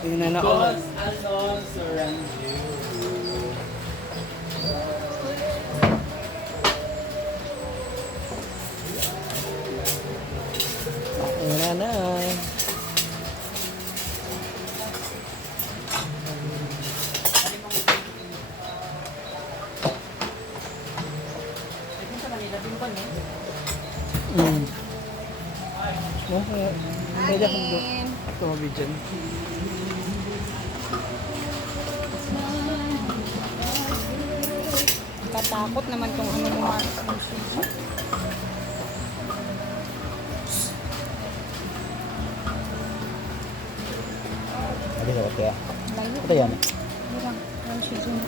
Tingnan ako. God's alone surround you. Ayan na. Mm. Pwede akong tumabi dyan. Katakot naman tong ano mo. Abi sa kaya. Layo. Ito yan. Kurang. Kurang siya dyan.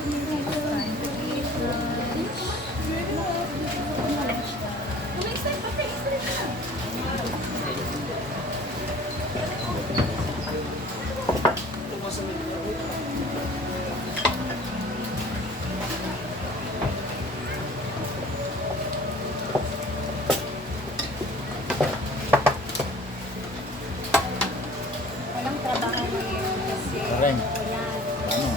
Walang trabaho ngayon kasi Karen. ayan. Ano?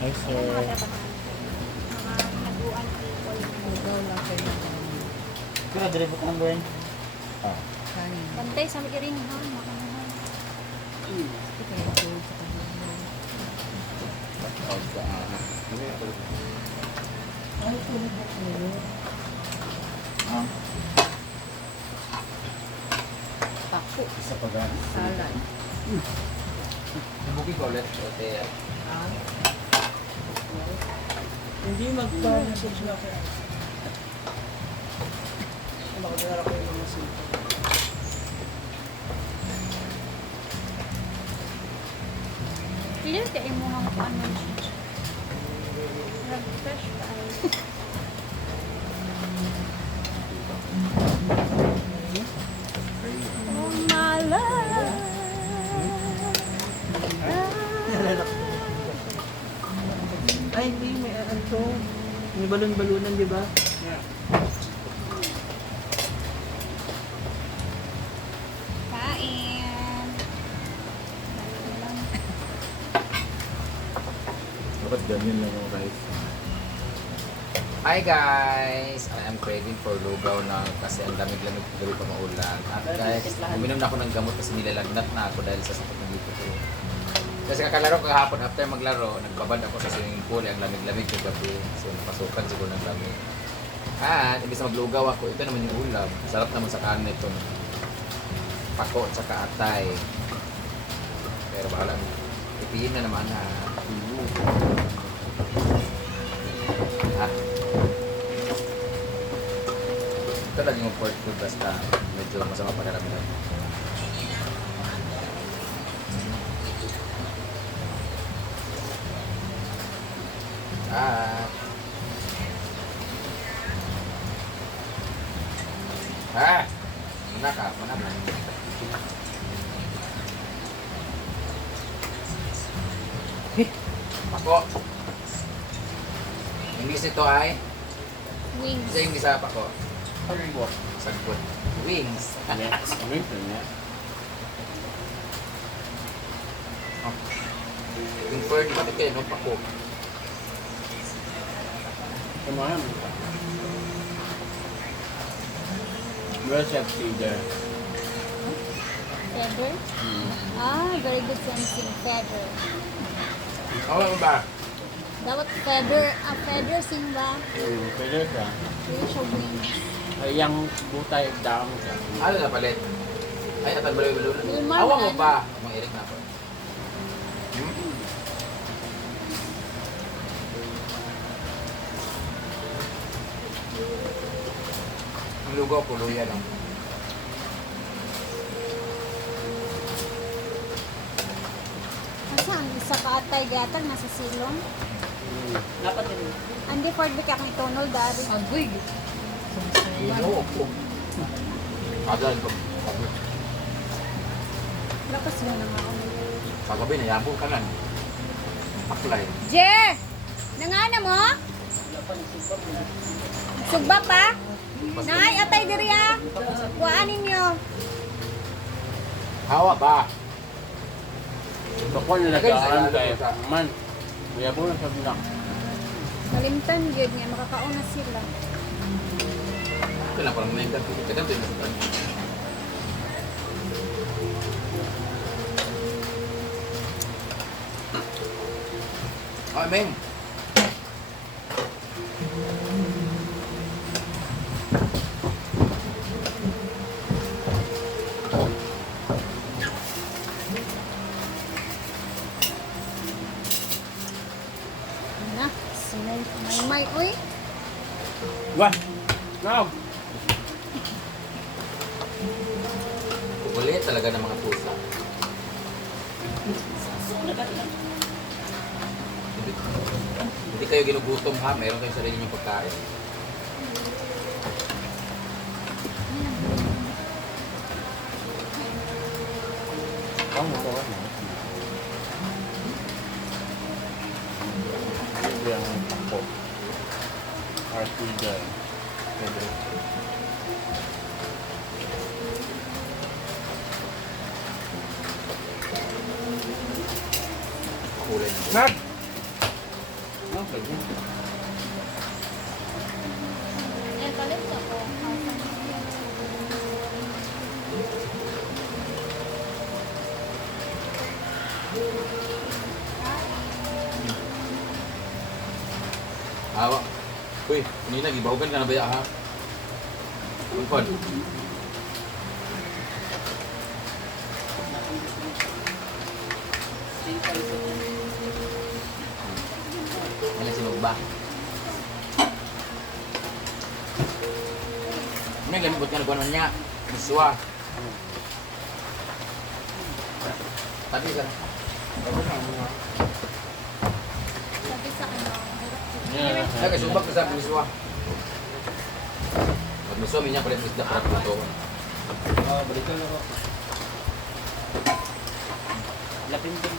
Hi sir. Mga naguan people. Ikaw lang kayo. Kira, dire po kang Gwen. Ah. Kanin. Bantay sa mikiring ha. Makanahan. Ikaw lang kayo sa kanila. Ay, tulog ako. Ah. Pako. Isa pa gan. Salad. Nabuki ko ulit. Ote. Ah. Hindi magpa-message na ako. Makadala ko yung mga simple. Clear kayo mo ang ano siya. Refresh ka ay. Oh my love. Ay, hindi. May ano to. May balon-balunan, di ba? Kain. Dapat ganyan lang yung guys. Hi guys! I am craving for lugaw na kasi ang lamig-lamig ko pa maulan. At guys, uminom na ako ng gamot kasi nilalagnat na ako dahil sa sakit ng dito ko. Kasi kakalaro ko kahapon after maglaro, nagbabad ako sa swimming pool, ang lamig-lamig yung gabi. So napasukan siguro ng lamig. At imbis na maglugaw ako, ito naman yung ulam. Sarap naman sa kanin ito. Pako at saka atay. Pero bahala. Ipihin na naman ha. Ah. Ito lang yung pork food basta medyo masama pa naramdaman. Ah. Ah. Mana ka? Mana ba? Pako. English nito ay Wings. isa yung isa pako. Sagpot. Wings. Yung bird pati kayo, no? Pako. Kemahan. Where's that feeder? Feather. Ah, very good sensing. Feather. Awa mo ba? Dapat feather. Ah, feather sing ba? Feeder ka. Hindi siya wings. Ay, yung butay down ka. Ano na palit? Ay, atan baloy-baloy. Wilmar, Awa mo ano? ba? Mga irik na ako. Ang lugaw ko, luya lang. Saan? Isa ka atay gatag nasa silong. Dapat din. Andi Ford ba kaya kang itonol dari? Agoy. Ino ko. Kagalan ko. Lakas yun na nga ako. Kagabi na yabo ka lang. Apply. Je! Nangana mo? Sugba pa? Nay, atay diri ah. Kuhaan ninyo. Hawa ba? Bako nalagaan kay man. Kaya po na sabi na. Kalimtan yun nga, makakauna sila. Kailangan parang may gato. Kailangan tayo nasa tanong. Ay, Meng. Na, smoke may uy. Wah! Now! Kukulit talaga ng mga pusa. Hindi kayo ginugutom ha, meron kayong sarili niyong pagkain. Ang mo ko. Ito yung takbo. Artiga. Pedro. Kulay na. Nag! Okay. Eh, kalit ako. Awa. Uy, kanina gibahugan ka na ba ya ha? Unkon. Ano sinog ba? May lamibot ka na kuwan niya. Muswa. Tabi ka. Sabi sa ano, Yeah. Ay, kasubak ka sa muswa. Pag muswa, minya palit isda para puto. Balikan ako. Lapin din.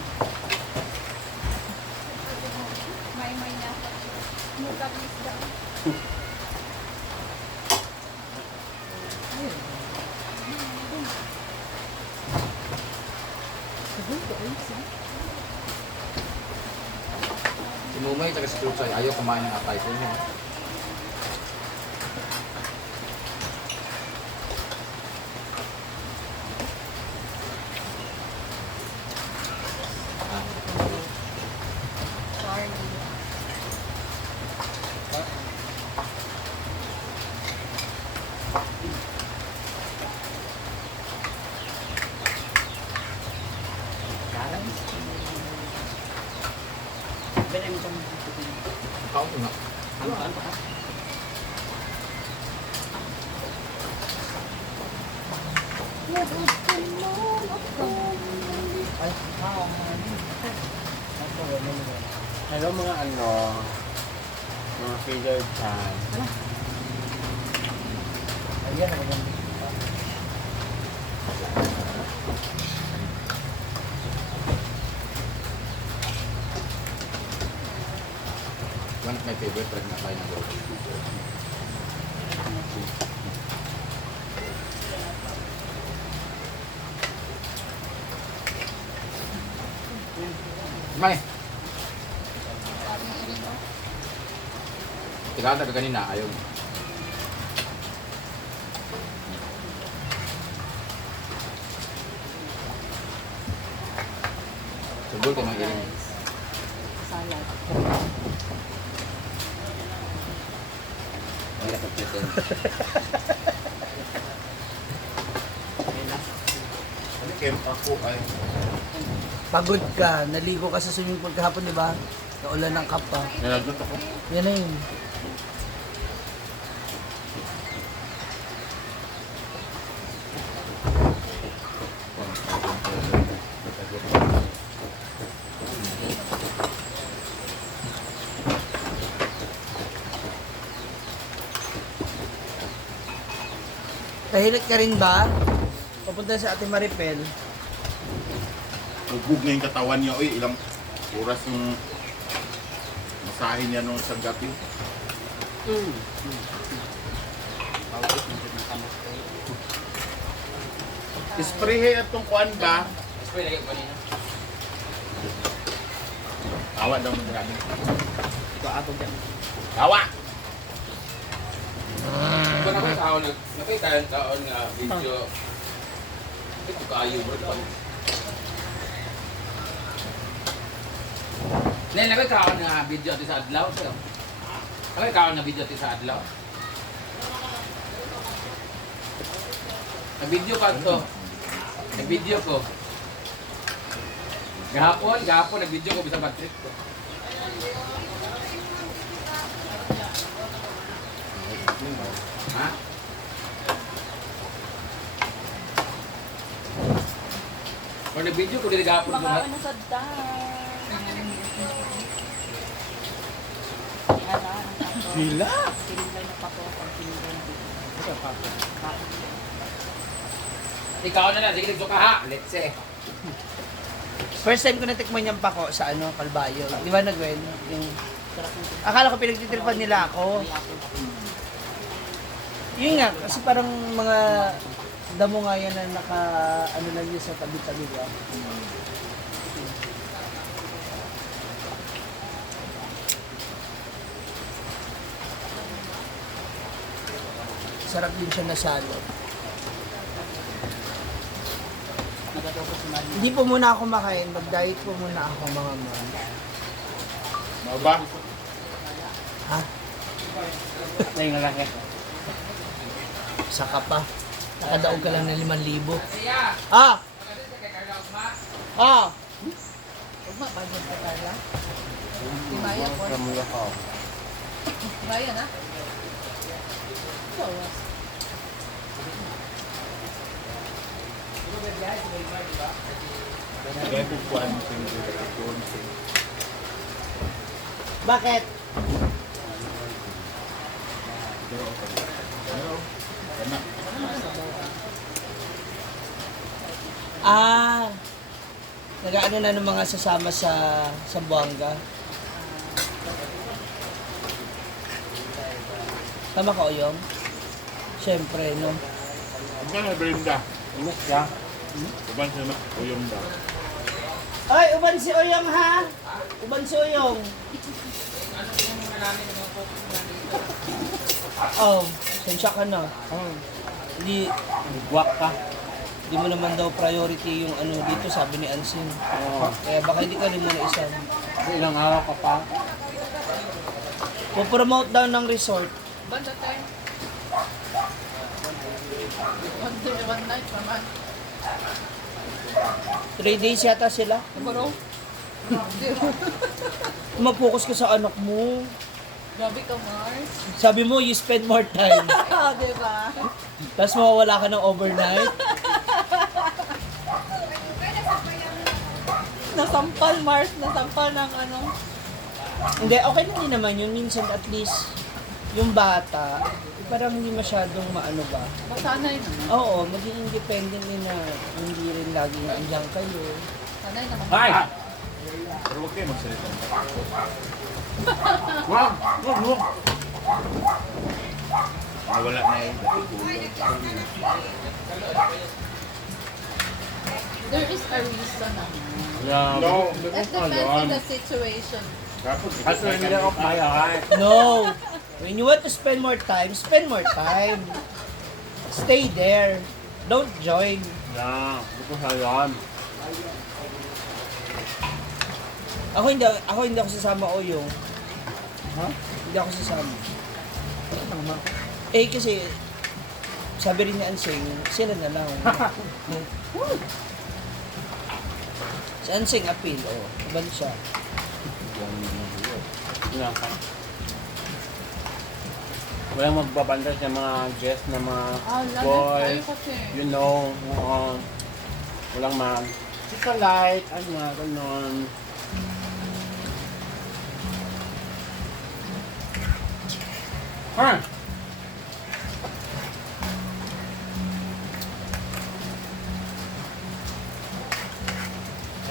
may na. Mukha ng isda. Si Mumay at si Chuchay, ayaw kumain ng atay ko niya. Sorry. Kaon ko na. Hello mga ano, mga figure chan. Ayan, ako lang. One of my favorite track na tayo na go. May! Tigatan ka kanina, ayaw. Subol ka ng iring. Salad. Wala ka pretend. Ano kaya ako ay Pagod ka, naligo ka sa swimming pool kahapon, di ba? Naulan ng kapa. Nalagot ako. Yan na yun. Tahilot ka rin ba? Papunta sa Ate Maripel. nagbug na yung katawan niya. Uy, ilang oras yung masahin niya nung sa gabi. Isprehe atong kuan ba? Spray lagi ko kanina. Awa daw ng grabe. Ito atong dyan. Awa! Kung nakita yung taon nga video, ito kayo bro. Nen, nakita nga video ito sa adlaw. Nakita nga video ito sa adlaw. Nag-video ka to. Nag-video ko. Gahapon, nag-video ko bisa bad trip ko. Ha? O nag-video ko dili gahapon ko. Baka ano sa dam. Sila? Pinigay na pa ko. Pag pinigay na dito. Ikaw na lang, sige nagsuka ha. Let's say. First time ko natikman yung pako sa ano, Calbayo. Di ba nag-well? Yung... Akala ko pinagtitripan nila ako. Yun nga, kasi parang mga damo nga yan na naka, ano lang yun sa tabi-tabi ba? Sarap din siya na salad. Hindi po muna ako makain, mag-diet po muna ako mga man. Ano ba? Ha? Ay nga lang eh. Saka pa. Nakadaog ka lang ng 5,000. Ah! Ah! Huwag mapagod ka pala. Di Maya po. Kamuya ko. Maya na. Bawas. Kaya kukuhan mo sa Bakit? Anak. Ah! Nag-ano na ng mga sasama sa Buanga. Tama ka, Oyong? Siyempre, no? Ang mga Brenda. Umus ka. Uban siya na. Uyong daw. Ay, uban si Oyong, ha? Uban si Oyong. Oh, sensya ka na. Hindi, Guwak ka. di mo naman daw priority yung ano dito, sabi ni Ansin. Oo. Kaya baka hindi ka rin muna isa. Ilang araw ka pa. Pupromote daw ng resort. Banda tayo. One day, one night naman. 3 days yata sila. Bro. Mapokus ka sa anak mo. Grabe ka, Mars. Sabi mo, you spend more time. Diba? Tapos mawawala ka ng overnight. Nasampal, Mars. Nasampal ng ano. Hindi, okay na din naman yun. Minsan at least, yung bata, parang hindi masyadong maano ba. Sanay naman. Oo, maging independent din na hindi rin laging andyan kayo. Sanay naman. Ay! Pero huwag kayo magsalita. Wag! Wag! Wag! Nawala na eh. There is a reason naman. Yeah. No. It depends on the situation. That's when you of my heart. No! When you want to spend more time. Stay there. Don't join. Yeah. Ito sa yan. Ako hindi ako sasama o yung. Ha? Hindi ako sasama. Eh kasi, sabi rin ni Ansing, sila na lang. Si Ansing appeal, Iban siya. Ilang ka. Walang magbabanda sa mga guest na mga boys. You know, walang mag sika light, ano nga, ganon. Ha?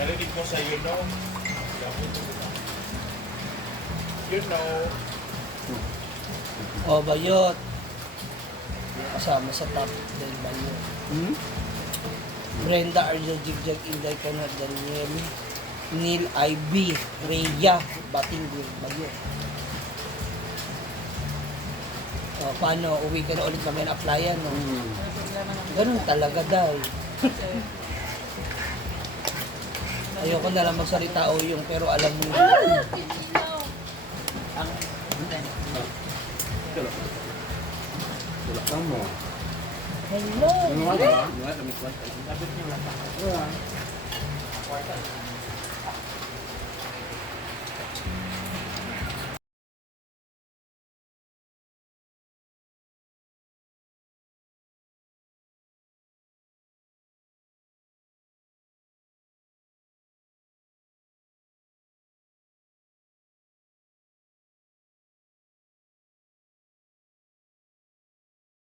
Narinig mo sa you know. You know. Bayot. Kasama sa top del Bayot. Hmm? Brenda Arjo Jigjag Inday Kanat Daniel. Neil Ivy, Rhea, Batinggoy, Bagyo. O, paano? Uwi ka na ulit namin applyan, no? Ganun talaga, Day. Ayoko na lang magsalita o yung pero alam mo yun. Wala ka mo. Hello! Ano nga ba? Ano nga? Damit ko.